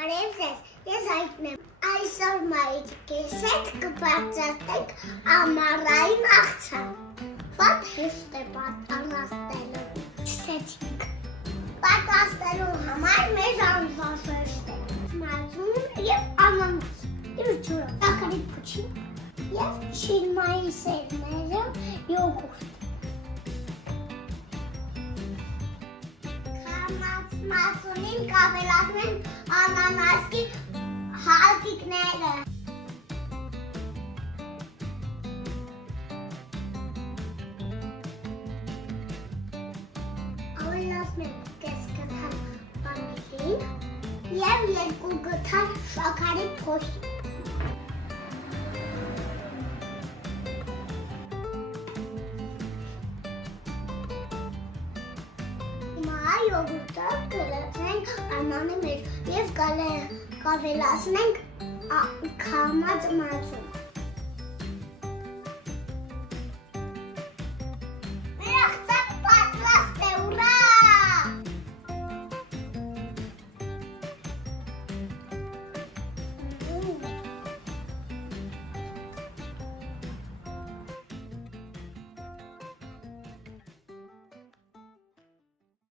Բարև ձեզ, ես Այգին եմ։ Այսօր մայրիկիս հետ կբարձրացնենք ամառային աղցան։ Շատ հեշտ է պատրաստելու։ Սկսեցինք։ Պատրաստելու համար մեզ անվաստ է մածուն և անանաս, և ջուրը, տակարի փուչին և շիրմայի սերմերը, յոգուրտ։ Մածունին կավելացնենք անանասի հատիկները։ Ավելացնենք կես գթան վանիլին և 2 գթան շաքարի փոշի։ Յոգուրտը կլցնենք արմանի մեջ և կավելացնենք քամած մածուն։